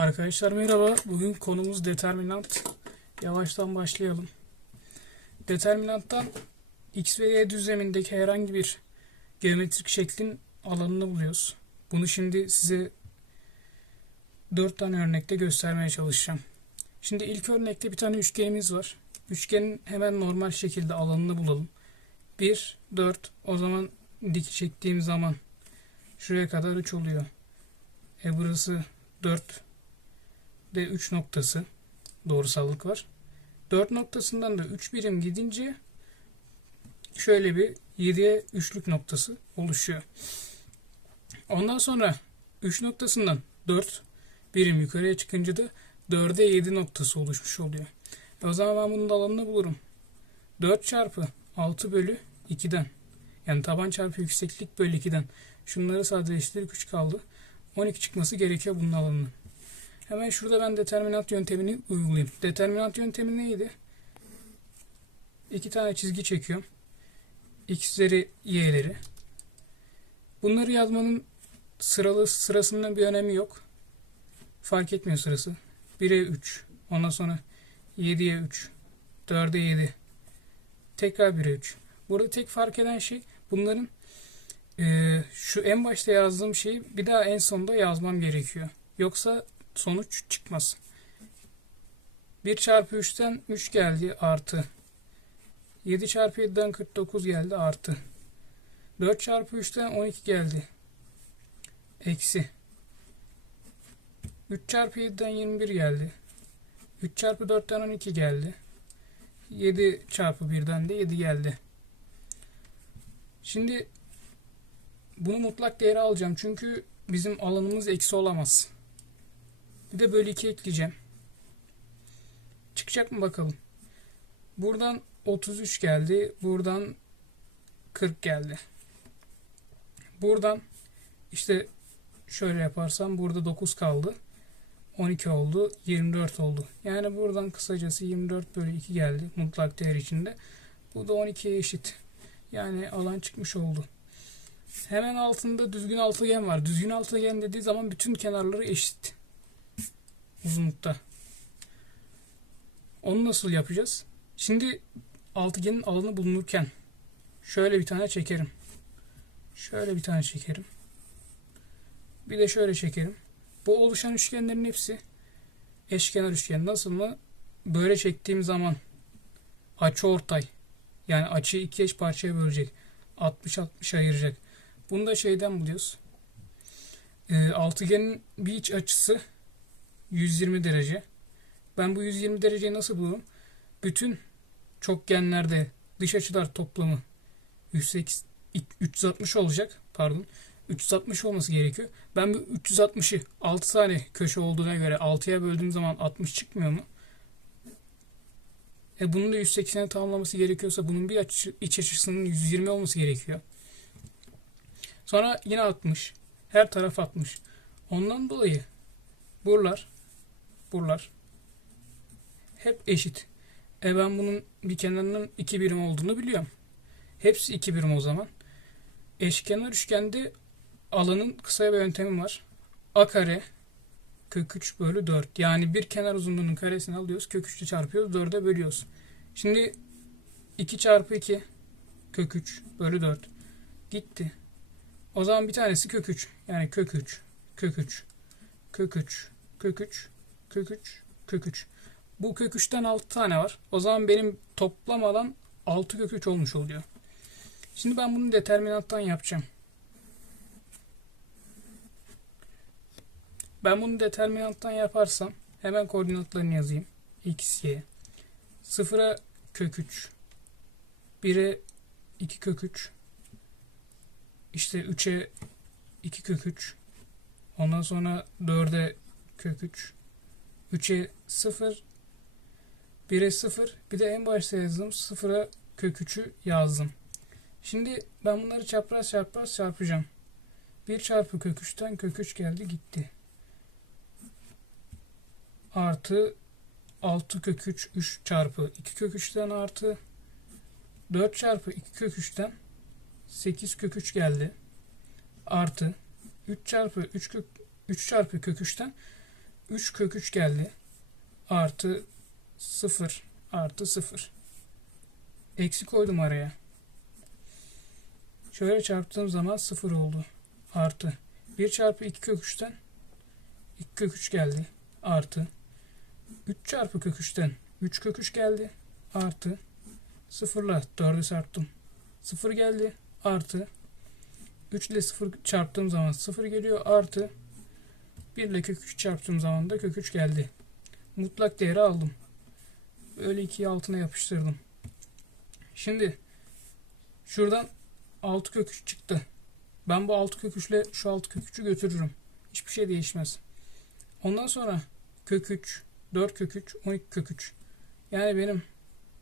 Arkadaşlar merhaba. Bugün konumuz determinant. Yavaştan başlayalım. Determinanttan x ve y düzlemindeki herhangi bir geometrik şeklin alanını buluyoruz. Bunu şimdi size 4 tane örnekte göstermeye çalışacağım. Şimdi ilk örnekte bir tane üçgenimiz var. Üçgenin hemen normal şekilde alanını bulalım. 1, 4. O zaman dik çektiğim zaman şuraya kadar 3 oluyor. E burası 4 de 3 noktası doğrusallık var. 4 noktasından da 3 birim gidince şöyle bir 7'ye üçlük noktası oluşuyor. Ondan sonra 3 noktasından 4 birim yukarıya çıkınca da 4'e 7 noktası oluşmuş oluyor. E o zaman ben bunun alanını bulurum. 4 çarpı 6 bölü 2'den yani taban çarpı yükseklik bölü 2'den şunları sadeleştirdik 3 kaldı. 12 çıkması gerekiyor bunun alanının. Hemen şurada ben determinant yöntemini uygulayayım. Determinant yöntemi neydi? İki tane çizgi çekiyorum. X'leri, Y'leri. Bunları yazmanın sıralı sırasının bir önemi yok. Fark etmiyor sırası. 1'e 3. Ondan sonra 7'ye 3. 4'e 7. Tekrar 1'e 3. Burada tek fark eden şey bunların eee, şu en başta yazdığım şeyi bir daha en sonda yazmam gerekiyor. Yoksa sonuç çıkmaz. 1 çarpı 3'ten 3 geldi artı. 7 çarpı 7'den 49 geldi artı. 4 çarpı 3'ten 12 geldi. Eksi. 3 çarpı 7'den 21 geldi. 3 çarpı 4'ten 12 geldi. 7 çarpı 1'den de 7 geldi. Şimdi bunu mutlak değere alacağım. Çünkü bizim alanımız eksi olamaz. Bir de bölü 2 ekleyeceğim. Çıkacak mı bakalım. Buradan 33 geldi. Buradan 40 geldi. Buradan işte şöyle yaparsam burada 9 kaldı. 12 oldu. 24 oldu. Yani buradan kısacası 24 bölü 2 geldi. Mutlak değer içinde. Bu da 12'ye eşit. Yani alan çıkmış oldu. Hemen altında düzgün altıgen var. Düzgün altıgen dediği zaman bütün kenarları eşit uzunlukta. Onu nasıl yapacağız? Şimdi altıgenin alanı bulunurken şöyle bir tane çekerim. Şöyle bir tane çekerim. Bir de şöyle çekerim. Bu oluşan üçgenlerin hepsi eşkenar üçgen. Nasıl mı? Böyle çektiğim zaman açı ortay. Yani açıyı iki eş parçaya bölecek. 60-60 ayıracak. Bunu da şeyden buluyoruz. Ee, altıgenin bir iç açısı 120 derece. Ben bu 120 dereceyi nasıl bulurum? Bütün çokgenlerde dış açılar toplamı 180, 360 olacak. Pardon. 360 olması gerekiyor. Ben bu 360'ı 6 tane köşe olduğuna göre 6'ya böldüğüm zaman 60 çıkmıyor mu? E bunun da 180'e tamamlaması gerekiyorsa bunun bir açı, iç açısının 120 olması gerekiyor. Sonra yine 60. Her taraf 60. Ondan dolayı buralar buralar hep eşit. E ben bunun bir kenarının iki birim olduğunu biliyorum. Hepsi iki birim o zaman. Eşkenar üçgende alanın kısa bir yöntemi var. A kare kök 3 bölü 4. Yani bir kenar uzunluğunun karesini alıyoruz. Kök 3'ü çarpıyoruz. 4'e bölüyoruz. Şimdi 2 çarpı 2 kök 3 bölü 4. Gitti. O zaman bir tanesi kök 3. Yani kök 3 kök 3 kök 3 kök 3 kök 3 kök 3. Bu kök 3'ten 6 tane var. O zaman benim toplam alan 6 kök 3 olmuş oluyor. Şimdi ben bunu determinanttan yapacağım. Ben bunu determinanttan yaparsam hemen koordinatlarını yazayım. X, Y. 0'a kök 3. 1'e 2 kök 3. İşte 3'e 2 kök 3. Ondan sonra 4'e kök 3. 3'e 0. 1'e 0. Bir de en başta yazdım 0'a kök 3'ü yazdım. Şimdi ben bunları çapraz çapraz çarpacağım. 1 çarpı kök 3'ten kök 3 geldi gitti. Artı 6 kök 3 3 çarpı 2 kök 3'ten artı 4 çarpı 2 kök 3'ten 8 kök 3 geldi. Artı 3 çarpı 3 kök 3 çarpı kök 3'ten 3 kök 3 geldi. Artı 0 artı 0. Eksi koydum araya. Şöyle çarptığım zaman 0 oldu. Artı 1 çarpı 2 kök 3'ten 2 kök 3 geldi. Artı 3 çarpı kök 3'ten 3 kök 3 geldi. Artı 0 ile 4'ü çarptım. 0 geldi. Artı 3 ile 0 çarptığım zaman 0 geliyor. Artı 1 ile kök 3 çarptığım zaman da kök 3 geldi. Mutlak değeri aldım. Öyle ikiyi altına yapıştırdım. Şimdi şuradan 6 kök 3 çıktı. Ben bu 6 kök 3 ile şu 6 kök 3'ü götürürüm. Hiçbir şey değişmez. Ondan sonra kök 3, 4 kök 3, 12 kök 3. Yani benim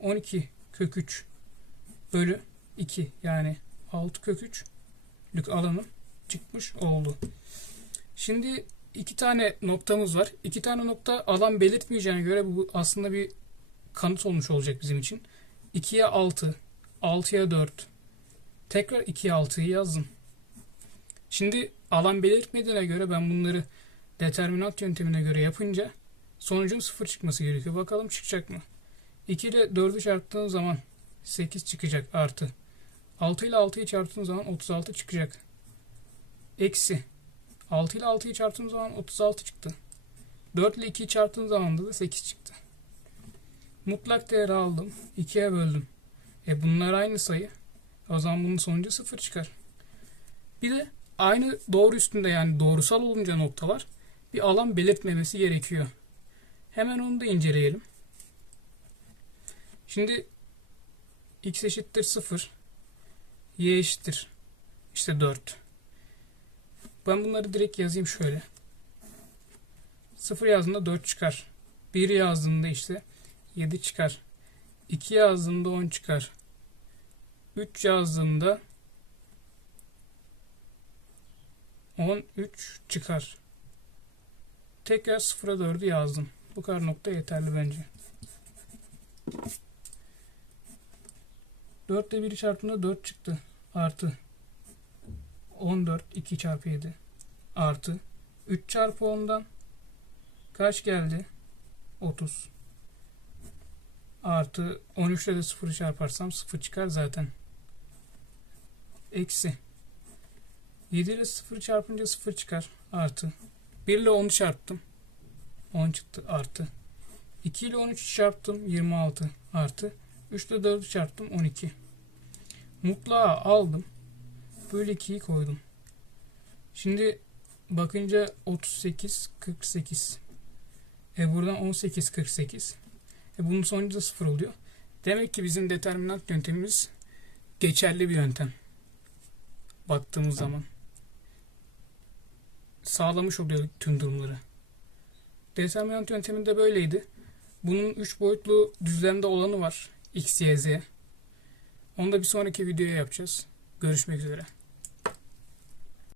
12 kök 3 bölü 2 yani 6 kök 3'lük alanım çıkmış oldu. Şimdi iki tane noktamız var. İki tane nokta alan belirtmeyeceğine göre bu aslında bir kanıt olmuş olacak bizim için. 2'ye 6, 6'ya 4. Tekrar 2'ye 6'yı yazdım. Şimdi alan belirtmediğine göre ben bunları determinant yöntemine göre yapınca sonucun 0 çıkması gerekiyor. Bakalım çıkacak mı? 2 ile 4'ü çarptığın zaman 8 çıkacak artı. 6 ile 6'yı çarptığın zaman 36 çıkacak. Eksi. 6 ile 6'yı çarptığım zaman 36 çıktı. 4 ile 2'yi çarptığım zaman da 8 çıktı. Mutlak değeri aldım. 2'ye böldüm. E bunlar aynı sayı. O zaman bunun sonucu 0 çıkar. Bir de aynı doğru üstünde yani doğrusal olunca noktalar bir alan belirtmemesi gerekiyor. Hemen onu da inceleyelim. Şimdi x eşittir 0 y eşittir işte 4 ben bunları direkt yazayım şöyle. 0 yazdığımda 4 çıkar. 1 yazdığımda işte 7 çıkar. 2 yazdığımda 10 çıkar. 3 yazdığımda 13 çıkar. Tekrar 0'a 4'ü yazdım. Bu kadar nokta yeterli bence. 4 ile 1'i çarptığında 4 çıktı. Artı 14 2 çarpı 7 artı 3 çarpı 10'dan kaç geldi? 30 artı 13 ile de 0'ı çarparsam 0 çıkar zaten. Eksi 7 ile 0 çarpınca 0 çıkar. Artı 1 ile 10'u çarptım. 10 çıktı. Artı 2 ile 13'ü çarptım. 26 artı 3 ile 4'ü çarptım 12. Mutlağı aldım. Böyle 2'yi koydum. Şimdi bakınca 38 48. E buradan 18 48. E bunun sonucu da 0 oluyor. Demek ki bizim determinant yöntemimiz geçerli bir yöntem. Baktığımız zaman. Sağlamış oluyor tüm durumları. Determinant yönteminde böyleydi. Bunun 3 boyutlu düzlemde olanı var. X, Y, Z. Onu da bir sonraki videoya yapacağız. Görüşmek üzere.